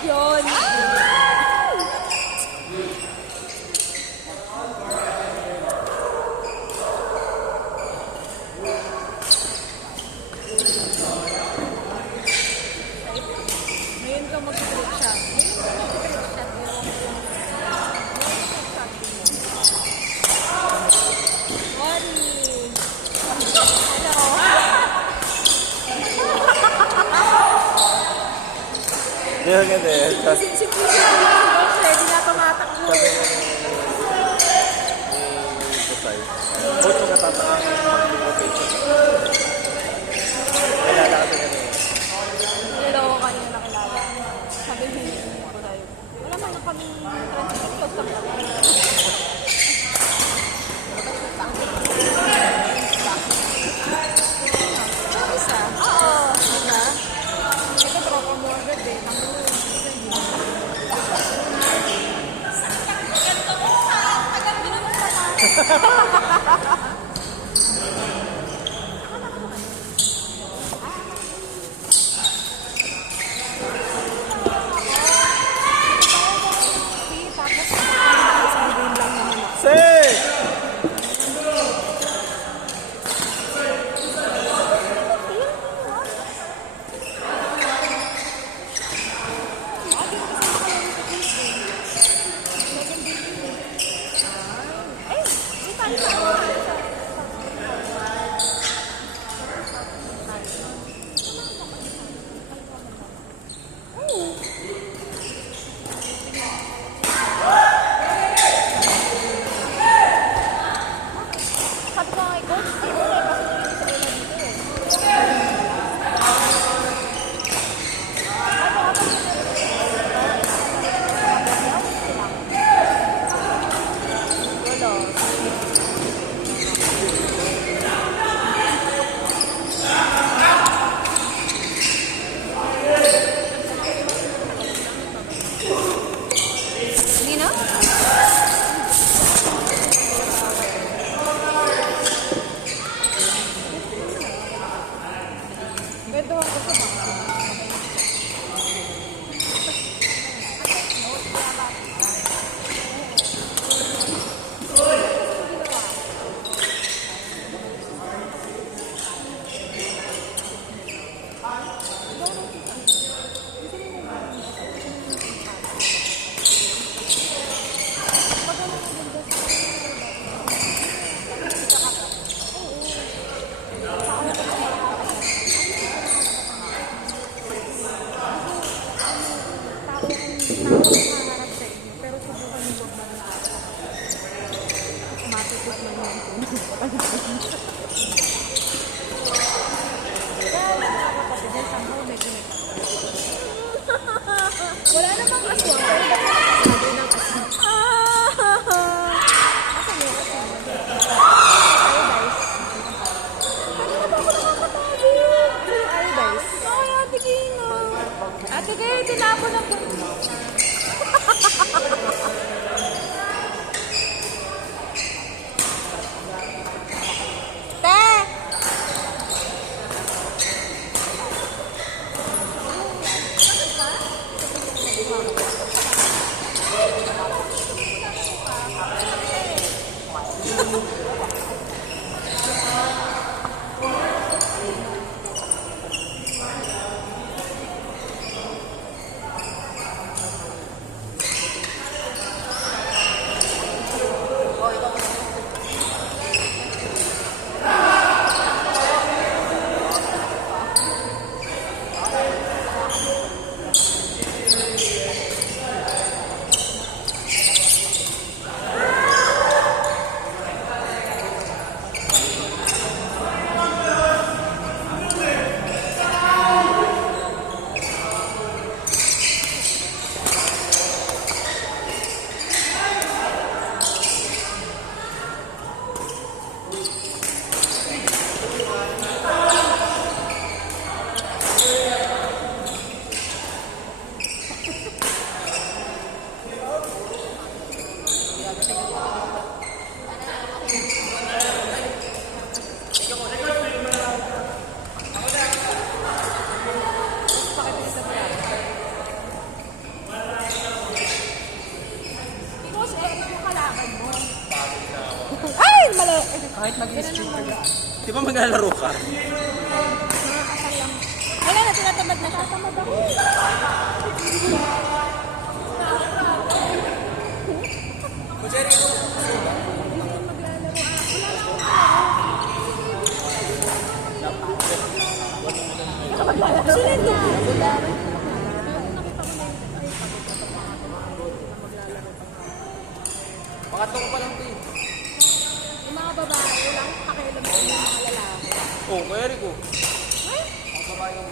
Yun. Ngayon ka mag-trip siya. Hindi ko ganda eh. Si Puso lang si Boss, hindi na tumatakbo. Sabi ko ni Pusay. Ba't mo natatakang mag-location? Kilala kami kami. Niloko kanina nakilala. Sabi hindi ko tayo. Wala man na kaming transport kami. Isa? Oo. Diba? Ito tropa mo agad eh. Di ba maglalaro ka? Nakakasal lang. Wala na, tinatamad na siya. Tamad ako. Sunod na. Pangatlo ko pa lang, Tin. Yung mga babae, wala akong pakialam sa mga lalaki. Oh, kaya Rico. Ay, Ang babae ko.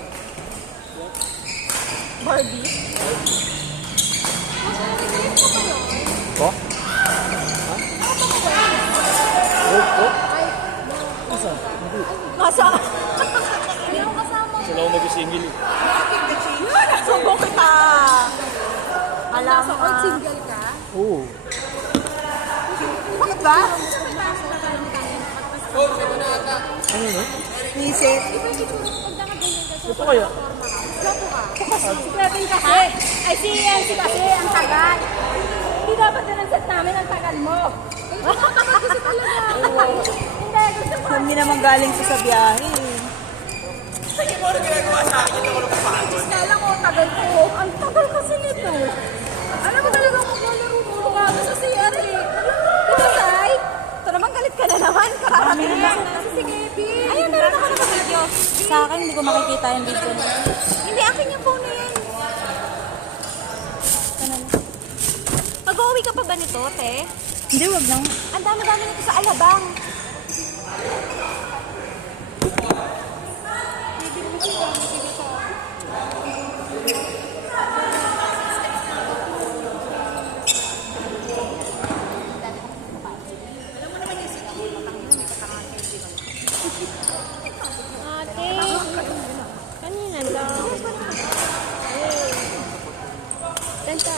Barbie? Masarap ko pa yun. Ko? Oh? Ay, Asa? nasa? Hindi ako kasama. Sila ako mag-singil eh. Sumbong kita. Alam mo. Nasa single ka? Oo. Bakit ba? Ano no? Visit. Iba yung itsura ko pag nakaganyan ka sa Ito kaya? Gato ka. Sikretin kasi. Ay, si kasi ang tagal. Hindi dapat din ang set namin ang tagal mo. Kasi talaga. Hindi, gusto mo. Hindi naman galing sa biyahe. Sige mo na ginagawa sa akin. Hindi ako napapagod. Kala ko, tagal ko. Ang tagal kasi nito. Alam mo talaga maglalaro mo. Gago sa CR eh. Diba, Sai? Ito naman galit ka na naman. Kararating na si Sigebi. Ayun, meron ako na video. Sa akin, hindi ko makikita yung video na. Hindi, akin yung phone na yan. Mag-uwi ka pa ba nito, te? Hindi, wag lang. Ang dami-dami nito sa Alabang. Ate, kanina lang. Tanta.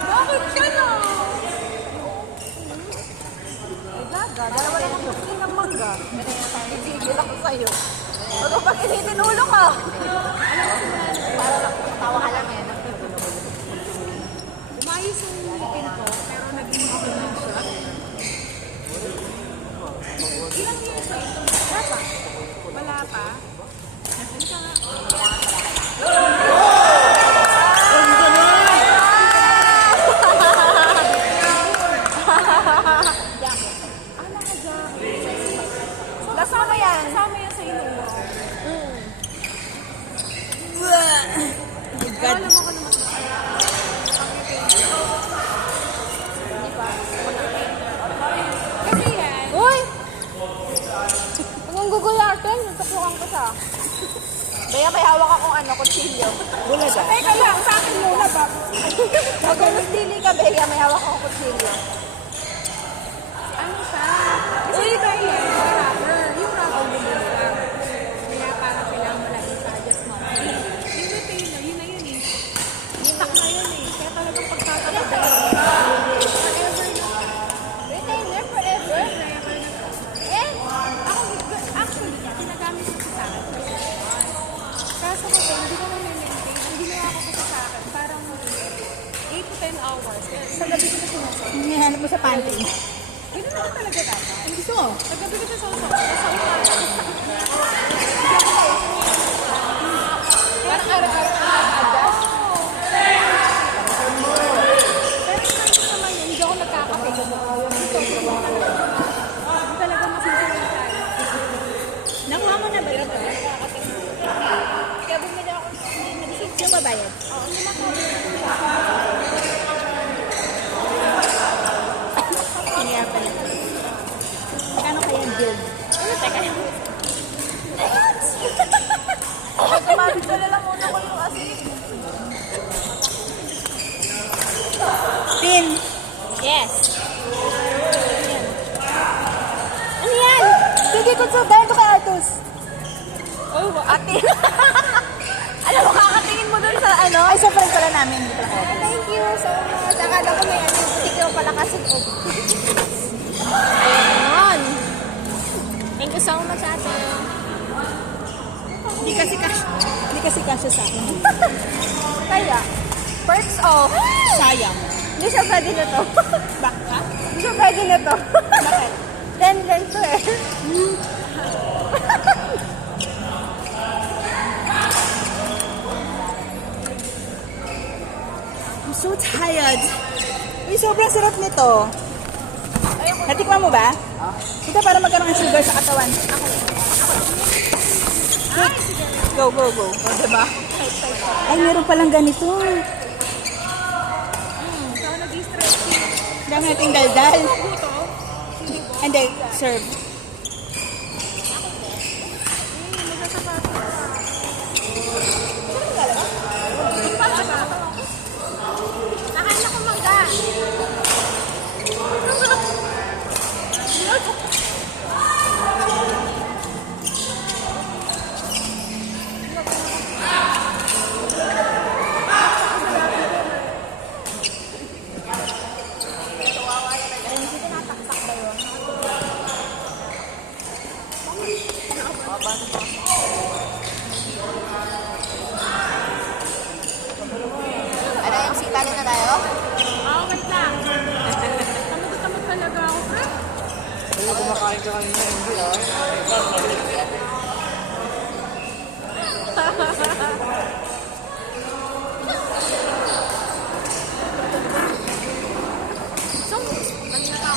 Bakit siya na? Gaga, dalawa lang ang gusto ng mangga. Itigil ako sa'yo. Bago pag initinulong ka. Para lang, tawa ka lang yan. Umayos yung pinto, pero naging siya. Ilang years na ito? Wala pa. Wala pa? Nasaan ka nga? Kasama yan. Kasama yan sa ino mo. Pero alam mo ko naman sa kaya. Hindi pa. Kasi yan. Uy! Anong gugulatin? Nagtuklukan ko siya. Kaya may hawak akong kutsilyo. Wala ka. Teka lang, sa akin muna ba? Magalos dili ka, Bea. May hawak akong kutsilyo. Ano siya? Kasi ba yan? Rubber. Yung rubber mo lang. Kaya parang kailangan mo lang i-adjust mo. Yung retainer, yun na yun eh. Itak na yun eh. Kaya talagang pagtatapos. Forever na. Retainer forever? Forever na. Eh, ako, actually, ginagamit ko sa akin. Kaso kasi, hindi ko na-maintain. Ang ginawa ko kasi sa akin, parang 8 to 10 hours. Sa gabi ko na sinasabi. Hinihanap mo sa pantry. Ganun naman talaga dapat. Ang gusto mo? Sa gabi ko siya sa usaw. Sa usaw. Parang araw-araw ka nag-adjust. Pero kahit naman yun, hindi ako nagkakape. Hindi talaga masisilip tayo. Nakuha mo na ba yun? Kaya bumili ako ng medicine. Yung babayad? Oo, hindi makakape. Hinihirapan na. Magkano kaya yung bill? Teka. Automatic ko na lang muna ko yung asin. Pin. Yes. Ano yan? Sige ko sa dahil ko kay Artus. Oh, ate. Alam mo, kakatingin mo dun sa ano? Ay, sa friend pala namin. Hindi pala kaya. Thank you so much. Akala ko may ano, butik yung pala kasi po. Ayun. Thank you so much, ate. Hindi kasi kasya sa akin. Kaya, perks off. Sayang. Hindi siya pwede na to. Baka? Hindi siya pwede na to. Bakit? 10 lang to eh. sobrang sarap nito. Natikman mo ba? Ito para magkaroon ng sugar sa katawan. Go, go, go. O, diba? Ay, meron palang ganito. Dami nating daldal. And then, serve. Nakain ako mangga. Ano yung sipanin na tayo? Oo, wait lang. Tamad talaga ako, pre. Kaya kumakain ka kanina, hindi ah. So, kanina pa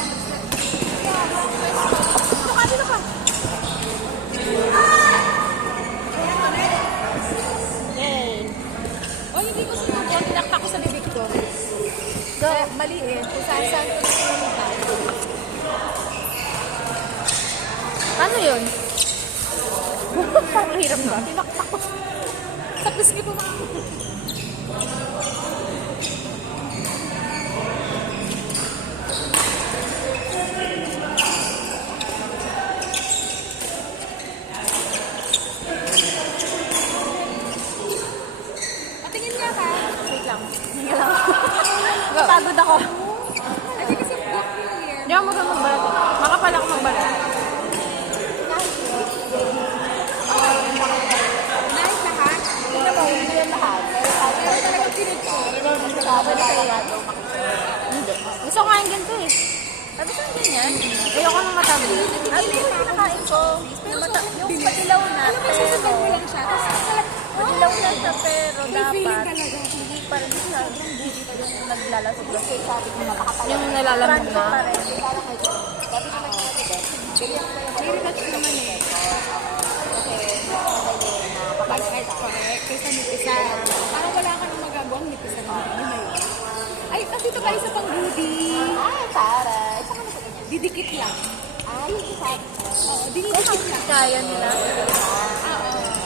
ako dito ka. O, hindi ko sinubo. Tinakta ko sa bibig ko. So, maliit. Kung saan ko sinubukan. Ano yun? Parang hirap na. Tinakta ko. Tapos ko pa. Patingin nga ka. Wait lang. Hinga lang. Napagod ako. Hindi kasi black yung hair. Hindi ako magbalat. Makapal ako magbalat. Nice lahat? Hindi na ba? Hindi na lahat. Pero talagang pinit ko. Hindi. Gusto ko kain ganito eh. Sabi saan ganyan? Ayoko nang matabi. Ay, hindi ko nakain ko. Yung padilaw na, pero... Padilaw na siya, pero dapat hindi pa rin siya. Hindi yung naglalasog. Kasi sabi ko napakatalang. Yung nalalamog na. Sabi ko mag-relax naman eh. Correct. Kaysa nipisa. Parang wala ka nang magagawa ang nipisa naman. Ay, kasi ito kayo sa pang-goody. Ay, para. Saan ka na sa ganyan? Didikit lang. Ay, oo, didikit lang. Kaya nila.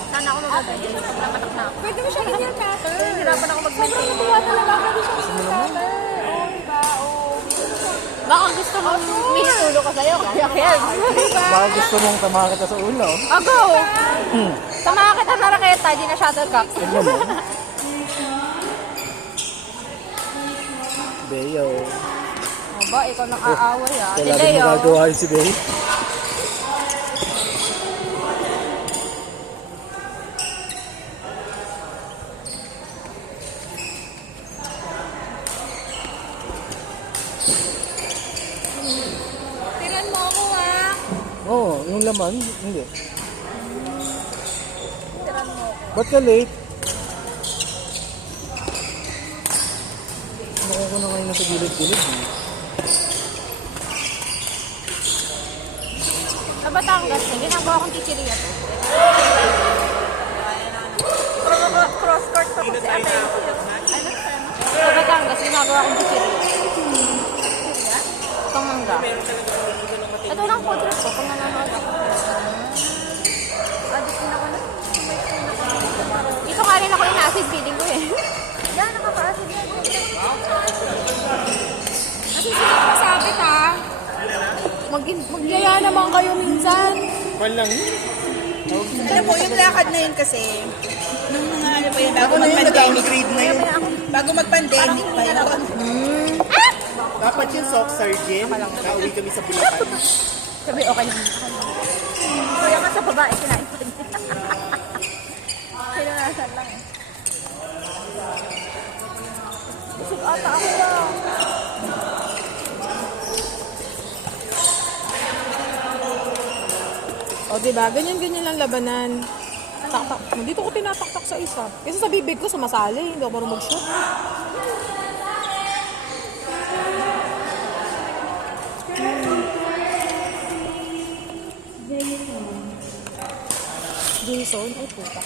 Sana ako magagawin. Pag nakatak na ako. Pwede mo siya ganyan cutter. Hirapan ako mag-maintain. Sobrang natuwa talaga. Pwede siya ganyan cutter. Oo, diba? Oo. Baka gusto mo may sulo ka sa'yo. Kaya. Baka gusto mong tamahan kita sa ulo. Ako! Tama kita na raketa, di na shuttlecock. Beo. Aba, ikaw nang aaway ah. Wala din magagawa yun si Beo. Tiran mo ako ah. Oo, yung laman, hindi. Tiran mo ako. Ba't ka late? Nakuha ko na kayo nasa gilid-gilid. Sa Batangas, ginagawa kong chichiria to. Cross-court pa ko si Ate. Sa Batangas, ginagawa kong chichiria. Pangmangga. Ito lang food trip ko, kung nanonood ako. Addict na ako na. Ito nga rin ako yung acid feeling ko eh. Yan, nakaka-acid yan. Kasi sila masabit ha. Magyaya naman kayo minsan. Kwan lang yun. Alam mo, yung lakad na yun kasi, nung mga ano pa yun, bago mag-pandemic. Bago mag-pandemic pa yun. Dapat yung sock sergeant. Nauwi kami sa Bulacan. Sabi, okay lang. Kaya nga sa babae, kinain ko din. Pinanasan lang eh. Busog ata ako lang. O diba, ganyan-ganyan lang labanan. Tak-tak. Dito ko tinatak-tak sa isa. Kasi sa bibig ko sumasali, hindi ako marunong mag-shoot. Jason? Ay, puta.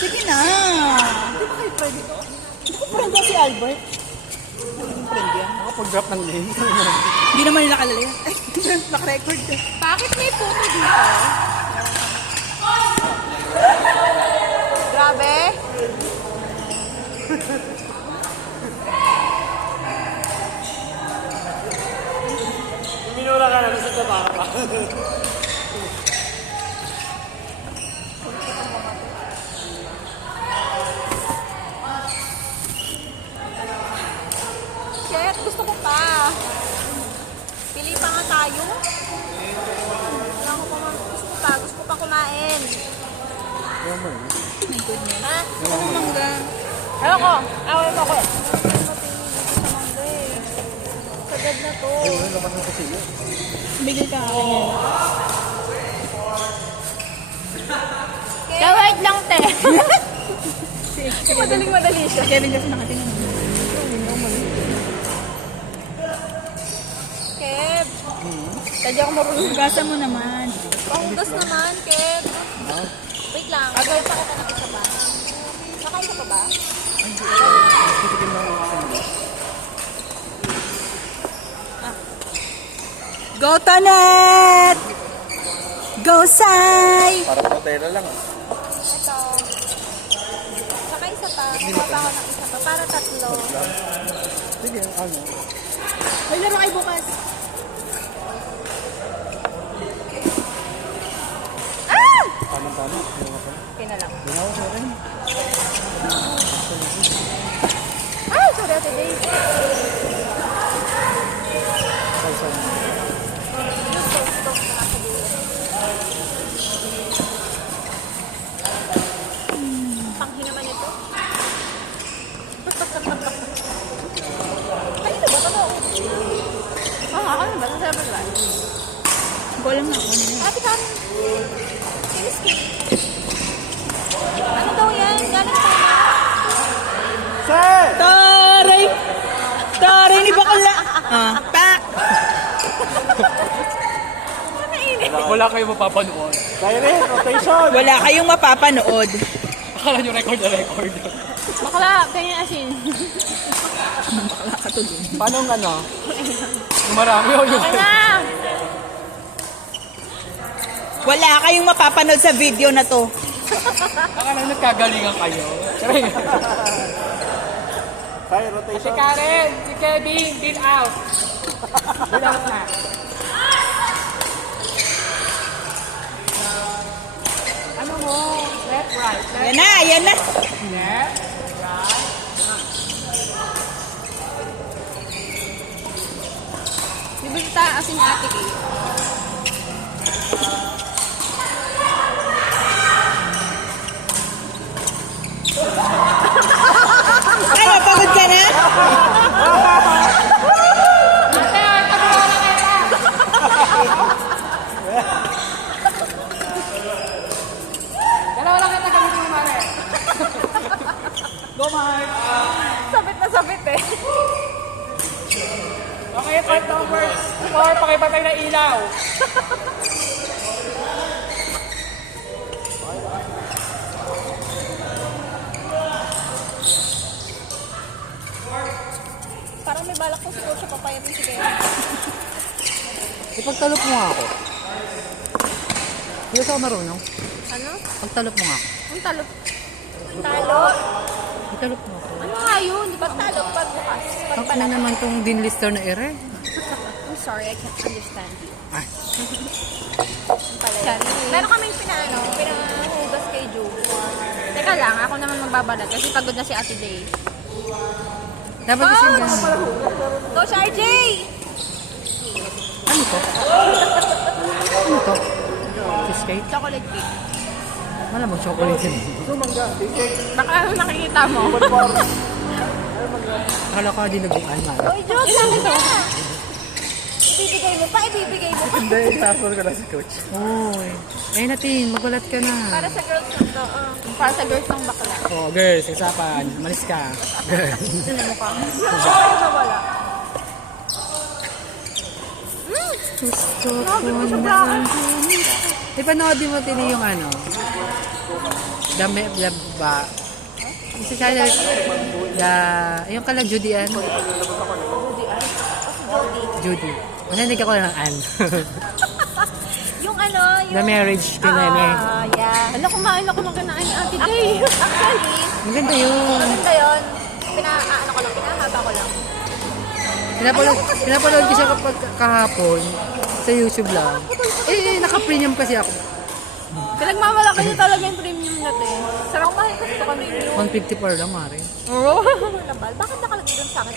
Sige na. Hindi ba kayo pwede ko? Hindi ko friend si Albert. Hindi friend yan. Nakapag-drop ng lane. Hindi naman nila kalala yan. Ay, naka-record ka. Bakit may puto dito? Grabe. Minura ka na, gusto ka ba? Shit, gusto ko pa. Pili pa nga tayo. Gusto ko pa kumain. My goodness. Ha? Ang mangga. Ewan ko. Awal ko eh. Sagad na to. Bigay ka akin yan. Kawait lang, te. Madaling-madali siya. Kevin kasi nakatingin. Kev. Tadya ako marunong. Hugasan mo naman. Panghugas naman, Kev. Wait lang. Agad pa kita ng isa ba? Nakain ka pa ba? Go, Tonet! Go, Sai! Para potera lang. Ito. Saka isa pa. Kuha pa ako ng isa pa. Para tatlo. Sige, ano? May laro kayo bukas. Ah! Tama. Okay na lang. Ginawa ko rin. Ah! Sorry, Ate Dave. Panghi naman ito. Ay, ito ba? Totoo. Ano ba? Saan ba ba? Go lang na ako nila. Ate Karen. Ano daw yan? Galing pa na. Sir! Taray! Taray ni bakla! Ah, pak! Wala kayo mapapanood. Direct, rotation! Wala kayong mapapanood. Akala nyo record na record. Bakla, ganyan asin. Bakla ka to din. Paano ang ano? Yung marami o yung... Okay na! Wala kayong mapapanood sa video na to. Akala nagkagalingan kayo. Kaya Si rotation. Karen, si Kevin, bin out. Bin out na. Ano mo? Left, right. Yan na, yan na. Left, right. Di ba kita asin ni Ate Kay? Ay, mapagod ka na? Dalawa lang kita gamitin mo, Mare. Go, Mark. Sabit na sabit eh. Okay, part number 4, pakipatay na ilaw. Parang may balak ko siguro siya papayatin si Kaya. Ipagtalop mo nga ako. Hindi ako marunong. Ano? Pagtalop mo nga ako. Ang talo. Talo? Pagtalop mo ako. Ano nga yun? Di ba talo pag bukas? Pag Ang pala. naman tong dinlister na ere. I'm sorry, I can't understand you. Ay. Pala. Meron kaming pinahugas kay Julie. Teka lang, ako naman magbabalat kasi pagod na si Ate Day. Dapat kasi ganun. Go, RJ! Ano to? Ano to? Cheesecake? Chocolate cake. Wala mo, chocolate yun. Baka ano nakikita mo? Akala ko dinaguan man. Uy, joke lang ito. Ibibigay mo pa, ibibigay mo pa. Hindi, itapon ko lang sa coach. Uy. Ay natin, magbalat ka na. Para sa girls lang to. Para sa girls ng bakla. Oh, girls, usapan. Malis ka. Girls. Sino mo ka? Ay, nawala. Gusto Grabe ko ko sa na. bracket. Ipanood mo tini yung ano. Dami, ba? Isa siya yung kala Judy Ann. Judy. Masanig ako ng Ann. Yung ano, yung... The marriage kay Nene. Yeah. Ano, kumain ako nung kinain ni Ate Day. Actually, Maganda yun. maganda yun. Ano ko lang, pinahaba ko lang. Pinapanood ko siya kapag kahapon sa YouTube lang. Naka-premium kasi ako. Pinagmamalaki niyo talaga yung premium natin. Sarang mahal kasi ito kami. 154 lang, Mare. Oo. Nabal. Bakit nakalagay dun sa akin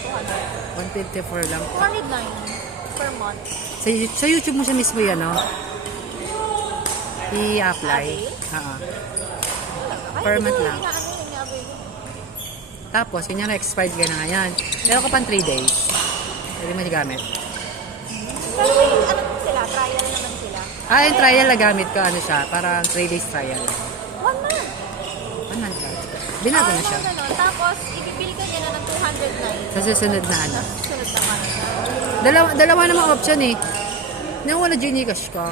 154 lang. 209 per month. Sa YouTube mo siya mismo yan, no? I-apply. Oo. Per month lang. Tapos, kanya na-expired ka na ngayon. Pero ka pang 3 days. Pwede mo siya gamit. Pero may ano naman sila, trial naman sila. Yung trial na gamit ko, ano siya, parang 3 days trial. 1 month. 1 month ka. Binago na siya. Tapos, ibibili ka niya na ng 209. Sa susunod na ano. Sunod naman. Dalawa namang option eh. Nang wala Gcash ko.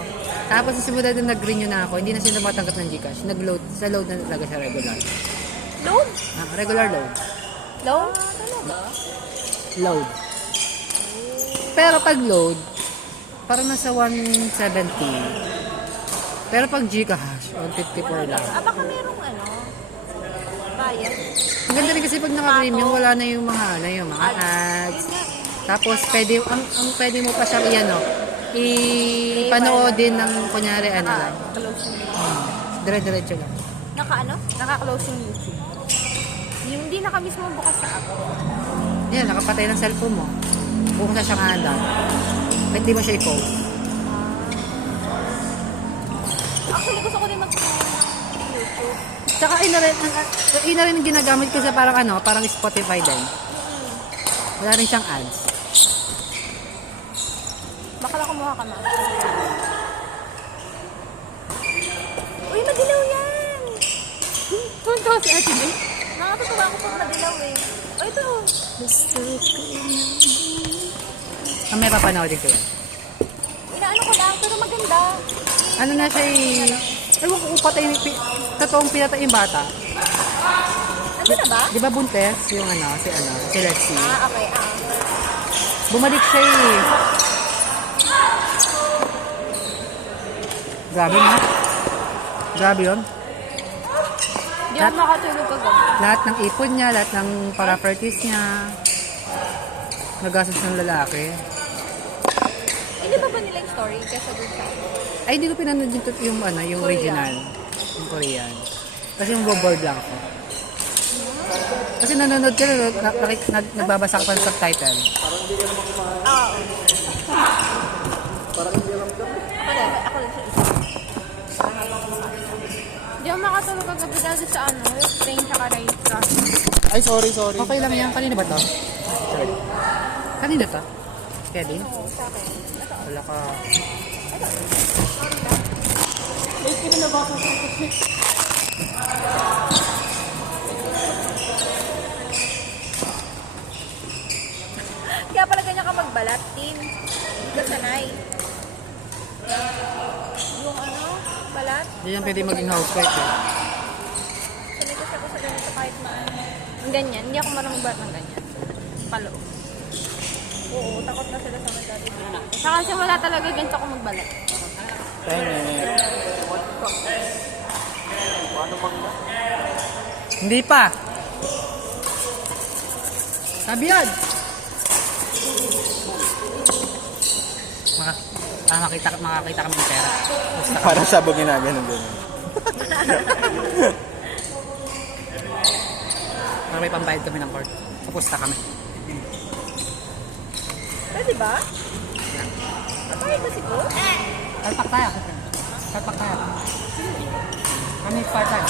Tapos sa simula na nag-renew na ako, hindi na sila matanggap ng Gcash. Nag-load, sa load na talaga siya regular. Load? Regular load. Load? Talaga? Load. Pero pag load, parang nasa 170. Pero pag Gcash, 154 lang. Baka merong ano, bayad. Ang ganda rin kasi pag naka-premium, wala na yung mga, yung mga ads. Tapos pwede, ang pwede mo pa siyang i-ano, ipanoodin ng kunyari ano lang. Close yung Dire-diretso lang. Naka-close yung YouTube. Yung hindi naka mismo bukas sa app. Yan, nakapatay ng cellphone mo. Bukas na siyang handa. Ba't di mo siya i-post? Actually, gusto ko din mag-premium ng YouTube. Tsaka ina rin ang ginagamit ko sa parang ano, parang Spotify din. Wala rin siyang ads. Baka lang kumuha ka na. Uy, madilaw yan! Tunto si Ate May. Nakatutuwa ako pag madilaw eh. O ito. May papanoodin ko yan. Inaano ko lang, pero maganda. Ano na siya ewan ko kung patay, totoong pinatay yung bata. Ano na ba? Di ba buntes yung si Lexi? Okay, Bumalik siya eh. Grabe na. Grabe yun. Di ako makatulog ka gabi. Lahat ng ipon niya, lahat ng properties niya, nagastos ng lalaki. Hindi ba nila yung story kesa dun sa... Ay, hindi ko pinanood yung original. Yung Korean. Kasi yung board lang ako. Kasi nanonood ka nagbabasa ka pa ng subtitle. Oo. Ako lang sa isa. Di ako makatulog ka gabi dahil sa train tsaka ride traffic. Ay, sorry. Okay lang yan. Kanina ba to? Kanina to? Kevin? Oo, sa akin. Wala ka. Kaya pala ganyan ka magbalat, Tin. Kasanay. Yung balat. Hindi yan pwede maging housewife eh. Sanay kasi ako sa ganito kahit maano. Ang ganyan, hindi ako marunong magbalat ng ganyan. Palo. Oo, takot na sila sa magdali. Saka kasi wala talaga ganito ako magbalat. Hindi pa. Sabi yan. Makakita kami ng pera. Para sabog ginaganon din. Para may pambayad kami ng court. Kapusta kami. Pwede ba? Kapayad ba si Ko? Kalpak tayo. Kalpak tayo. Kami part-time.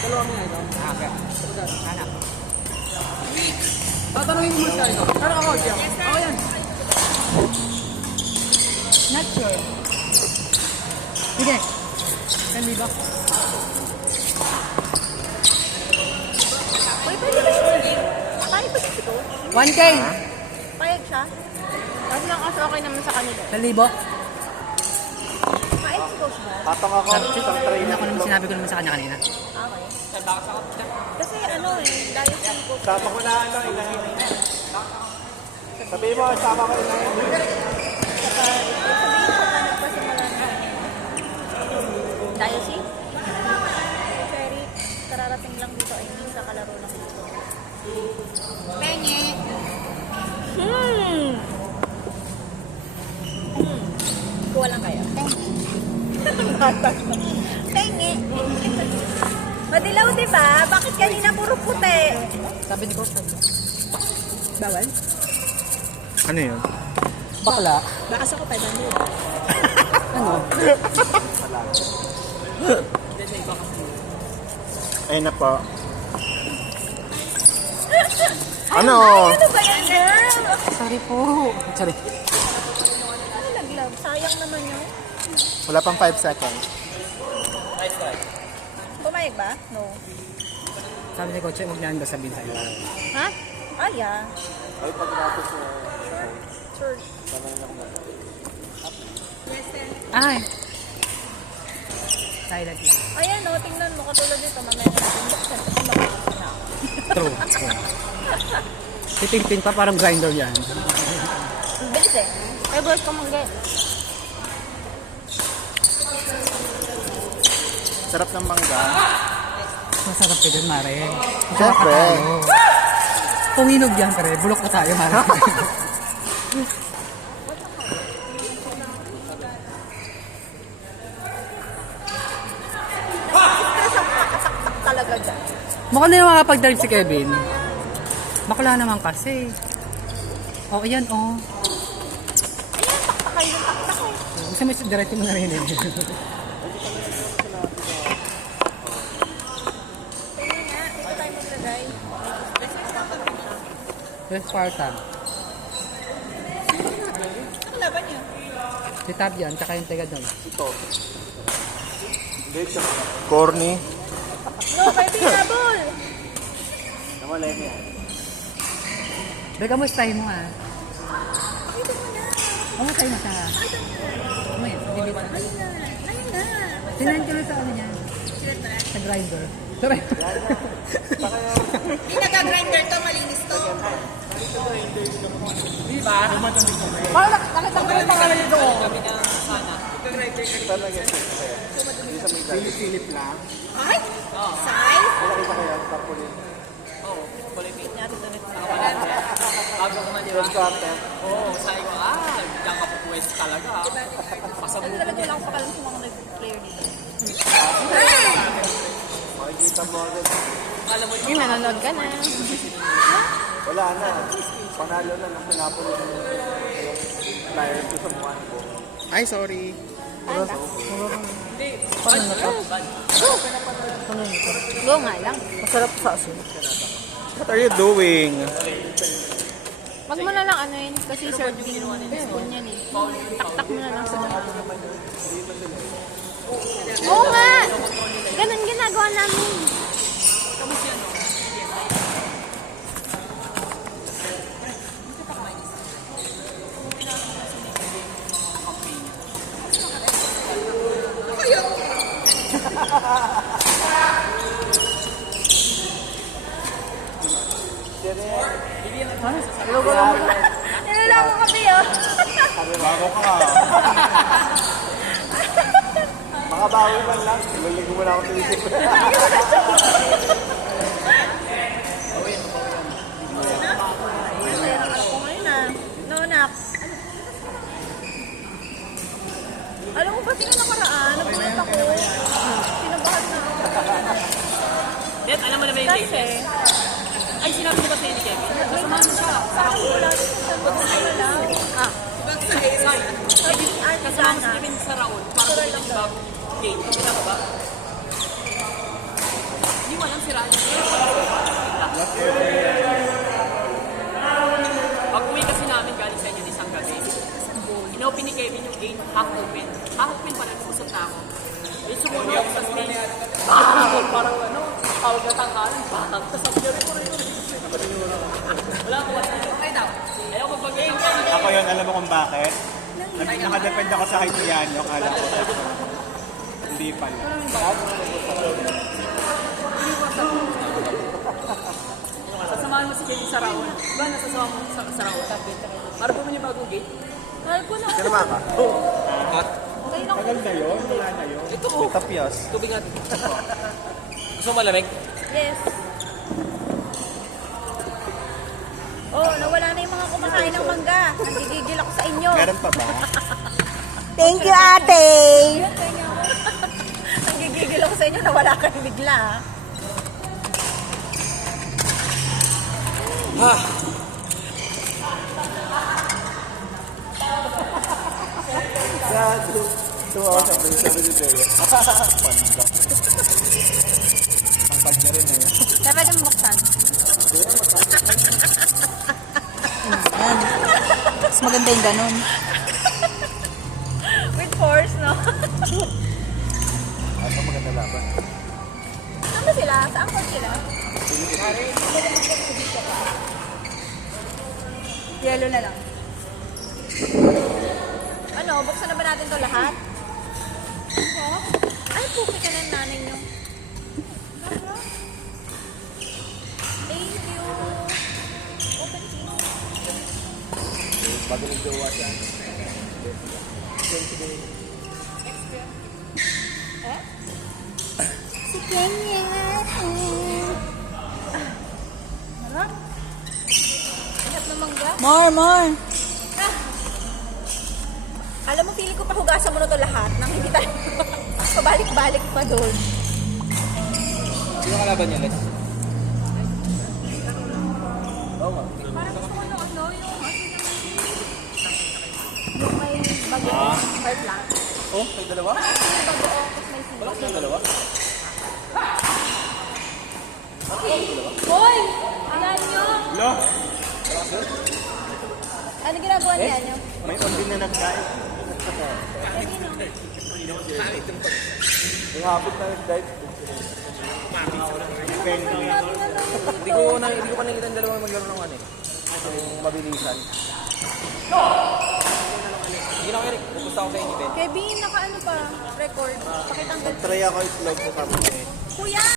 Dalawa mo na ito. Okay. Anak. Tatanungin mo siya ito. Ano ako siya? Ako yan. Not sure. Sige. 10,000. Uy, pwede ba siya? Payag ba siya ito? 1K. Payag siya? Kasi lang kasi okay naman sa kanila. 1,000. Payag si Coach ba? Tatang ako, isang tray na Ako naman sinabi ko naman sa kanya kanina. Okay. Kasi ano dahil si Coach. Sama ko na ano, inahin. Sabihin mo, sama ko inahin. Saka, sabihin ko na nagpasimula na. Dahil si Cherry, kararating lang dito ay hindi sa kalaro lang dito. Pengi. Kuha lang kayo. Pengi. Madilaw, di ba? Bakit kanina puro puti? Sabi ni Coach. Bawal? Ano yun? Bakla. Bakas ako 500. Ano? Ayun na po. Ano? Ano ba yan, girl? Sorry po. Sorry. Ano nag-love? Sayang naman yun. Wala pang 5 seconds. Pumayag ba? No. Sabi ni Coach, huwag niyan ba sabihin sa'yo. Ha? Ah, yeah. Ay, pag natin sa... Sure. Ay! Silent lang. Ayan, oh, tingnan mo. Katulad nito, mamaya na natin buksan kasi makikita na. True. Titingting pa parang grinder yan. Ang bilis eh. Ay, boss, kamangga. Sarap ng mangga. Masarap ka dyan, Mare. Siyempre. Puminog yan, pare. Bulok na tayo, Mare. Kasaksak talaga dyan. Mukha na yung makapag-drive si Kevin. Bakla naman kasi. Oh, ayan, oh. Ayan, taktakay yung taktakay. Gusto mo diretso mo na rin eh. Tingnan nga, dito tayo maglagay. Yes, Spartan. Ano laban niyo? Si Tab yan, tsaka yung taga doon. Corny. No, baby, habol! Namalay mo yan. Beka mo, style mo ah. Oo, tayo na siya. Ano yan? Hindi ba? Sinan ko na sa ano niya. Sa grinder. Sorry. Hindi nag-grinder to, malinis to. Parang nakita ko yung pangalan nito. Silip lang. Ay! Size? Nakita ko yan, tarpaulin. Bago ko man Red carpet. Oo, sabi ko, diyan ka pupuwes talaga. Pasabog. Talaga lang pa kalang sa mga nag-player dito. Makikita mo agad. Alam mo, Ay, manonood ka na. Wala na. Panalo na ng Pinapoli ng flyer ko sa buwan ko. Ay, sorry. Go nga lang. Masarap sa asin. What are you doing? Wag mo na lang ano yun, kasi serving spoon yan eh. Tak-tak mo na lang sa daan. Oo nga! Ganun ginagawa namin. Nilalaman kami oh. Bago ka. Makabawi man lang. Laligo mo na ako sa isip. Ako ngayon ah. No, nak. Alam mo ba sino nakaraan? Nagulat ako. Sinabahan na ako. Dad, alam mo na ba yung Kasi, Ay, sinabi ko ba sa'yo ni Kevin? kasama mo siya. Parang wala rin sa wala. Ah. Sabi ni Ate Kasama ko si Sana. Kevin sa Raon para bumili ng bagong gate. Kita ko ba? mo alam, siraan niya. Last ever. Pag uwi kasi namin galing sa inyo isang gabi, inopen ni Kevin yung gate, half open. Half open pa rin, usap na ako. Eh, sumunod ako sa stage. Parang ano, tawag na tangkalan, bakang. Tapos sabi niya, wala ko, wala. Okay daw. Ayaw ko mag-game. Ako yun, alam mo kung bakit? Nakadepende ako sa height yan, yung kala ko. Hindi pala. Sasamahan mo si Kevin sa Raon. Diba, nasasama mo sa Raon? Para po mo niya bagong gate? Mahal ko na. Sinama ka? Okay lang. Tagal na yun, wala na yun. Ito po. Tapyas. Tubig natin. Gusto mo malamig? Yes. Oh, nawala na yung mga kumakain ng mangga. Nagigigil ako sa inyo. Meron pa ba? Thank you, ate! Nagigigil ako sa inyo, nawala kayo bigla. Yeah, 2 hours after the sabi ni Jerry. Panda. Ang pag niya rin na yun. Kaya pwede mo buksan. Mas maganda yung ganun. With force, no? Ano maganda laban? Saan ba sila? Saan court sila? Yellow na lang. Ano, buksan na ba natin to lahat? Ay, pupi ka ng nanay nyo. Thank you. Open please. Bago ng jowa siya. Eh? Si Kenya. Harap. Hanap na mangga. More. Ah. Alam mo, pili ko pa hugasan mo na to lahat nang hindi tayo pabalik-balik pa doon. Sino kalaban niya, Les? Parang gusto ko yung ano, yung may bagoong heart lang. Oh, may dalawa? Yung bagoong, tapos may sili. Wala kang dalawa? Hoy! Ayan nyo! Lo! Ano ginagawa niya nyo? May on-din na nagkain. May hapot na nag-dive. Hindi ko pa nakita ang dalawang maglaro ng ano eh. Yung mabilisan. Hindi na ako, Eric. Pupunta ako sa inyo, Ben. Kevin, naka ano pa? Record. Pakitanggal. Try ako i-vlog sa kami. Kuya!